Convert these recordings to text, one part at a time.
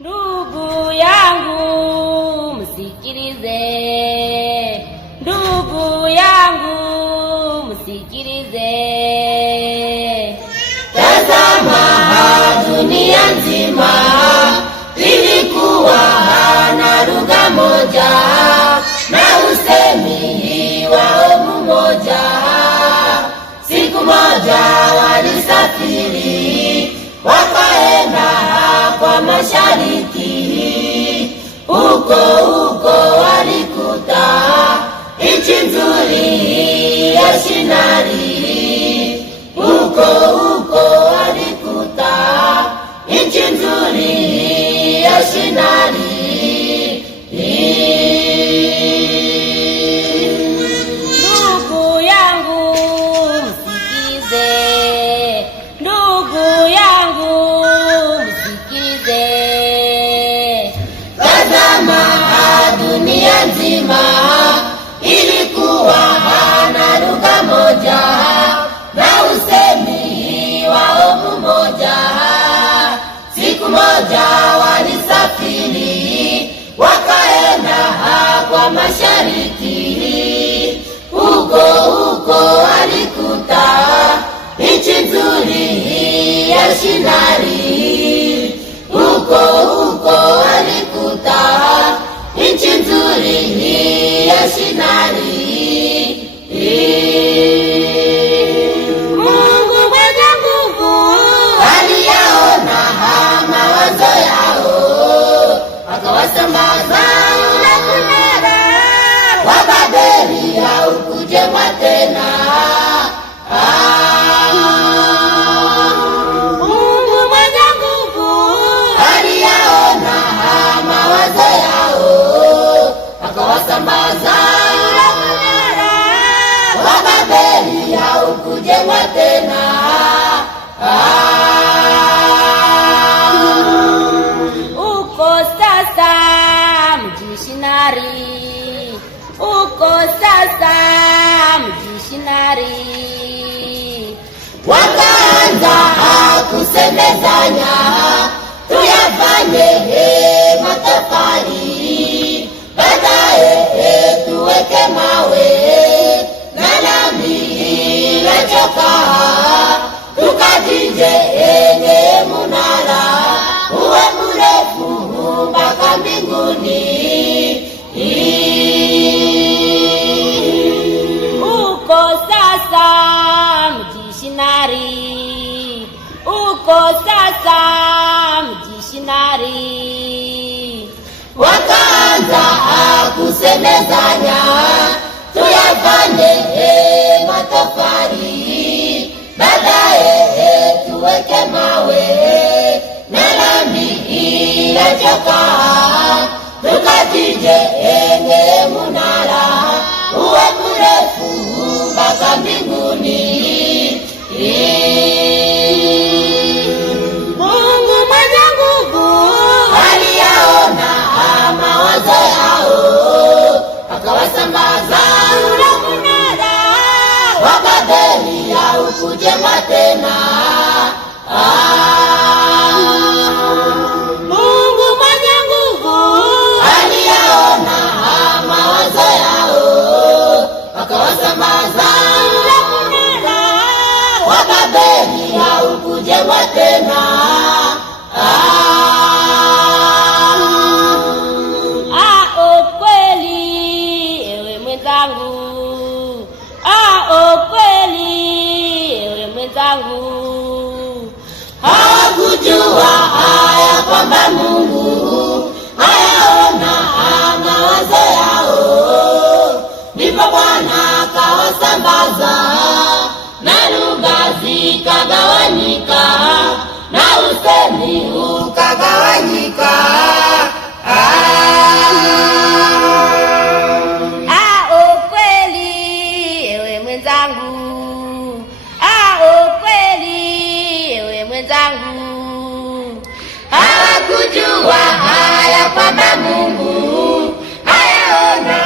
Ndugu yangu msikilize, ndugu yangu msikilize. Tazama dunia nzima ilikuwa na lugha moja na usemi wao mmoja. Siku moja walisafiri wakaenda kwa mashariki, huko walikuta nchi nzuri ya Shinari. Huko walikuta nchi nzuri ya Shinari. Ndugu yangu msikilize, ndugu yangu msikilize. Tazama dunia nzima ilikuwa na lugha moja na usemi wao mmoja. Siku moja walisafiri wakaenda kwa mashariki, huko walikuta nchi nzuri ya Shinari. Huko walikuta nchi nzuri ya Shinari. Mungu mwenye nguvu aliyaona mawazo yao, akawasambaza na kunena, wa Babeli haukujengwa tena. Mungu mwenye nguvu Aliyaona mawazo yao, akawasambaza na kunena, wa Babeli haukujengwa tena. uko sasa mji Shinari, uko sasa mji Shinari. Wakaanza kusemezanya, tuyafanye matofali, baadaye tuweke mawe na lami na chokaa, tukajijenge munara uwe mrefu mpaka mbinguni. Uko sasa mji Shinari, uko sasa mji Shinari. Wakaanza kusemezanya, tuyafanye matofali, baadaye tuweke mawe na lami na chokaa, tukajijenge munara uwe mrefu mpaka mbinguni. Mungu mwenye nguvu Aliyaona mawazo yao, akawasambaza na kunena, wa Babeli haukujengwa tena. Mungu mwenye nguvu Aliyaona mawazo yao, akawasambaza na kunena, wa Babeli haukujengwa tena. kweli ewe mwenzangu, kweli ewe mwenzangu. Hawakujua haya kwamba Mungu hayaona mawazo yao, ndipo Bwana akawasambaza na lugha zikagawanyika na usemi ukagawanyika. Kweli ewe mwenzangu, kweli ewe mwenzangu. Hawakujua haya kwamba Mungu hayaona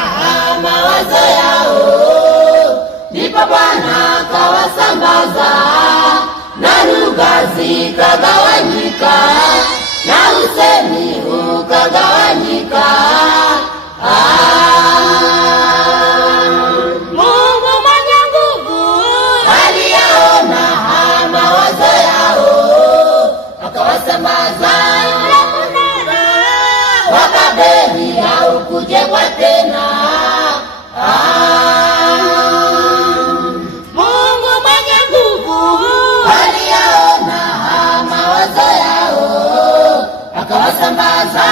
mawazo yao, ndipo Bwana akawasambaza na lugha zikagawanyika na usemi Babeli ukagawanyika. Mungu mwenye nguvu aliyaona mawazo yao, akawasambaza yule mnara wa Babeli haukujengwa tena. Mungu mwenye nguvu aliyaona mawazo yao, akawasambaza